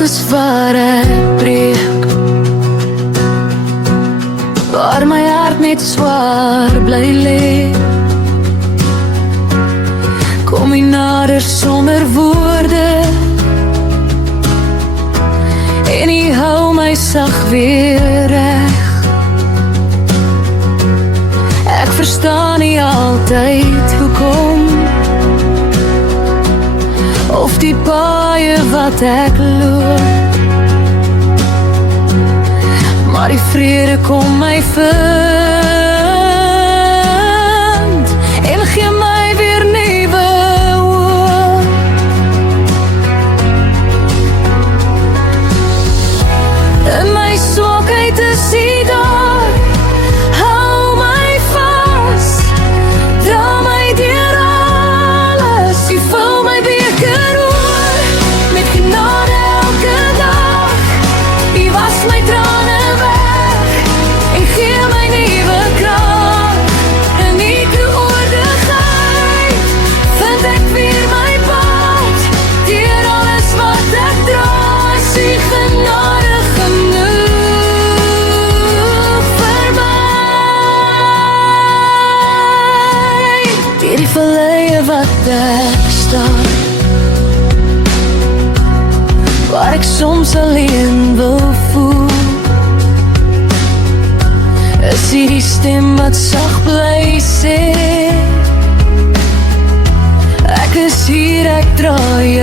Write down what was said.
veld is waar ek breek, waar my hart net swaar bly lê. Kom jy nader sonder woorde, en jy hou my sag weer reg. Ek verstaan nie altyd hoekom, of die paaie wat ek loop, maar die vrede kom my vind en gee my weer nuwe hoop. In my swakheid is jy daar, hou my vas, dra my deur alles, jy vul my beker oor met genade elke dag. Jy was my trane weg en gee my nuwe krag. In die oordigheid vind ek weer my pad, deur alles wat ek dra, is die genade genoeg vir my. Deur die valleie wat ek staan, waar ek soms alleen wil voel, is die stem wat sag bly sê, ek is hier, ek draai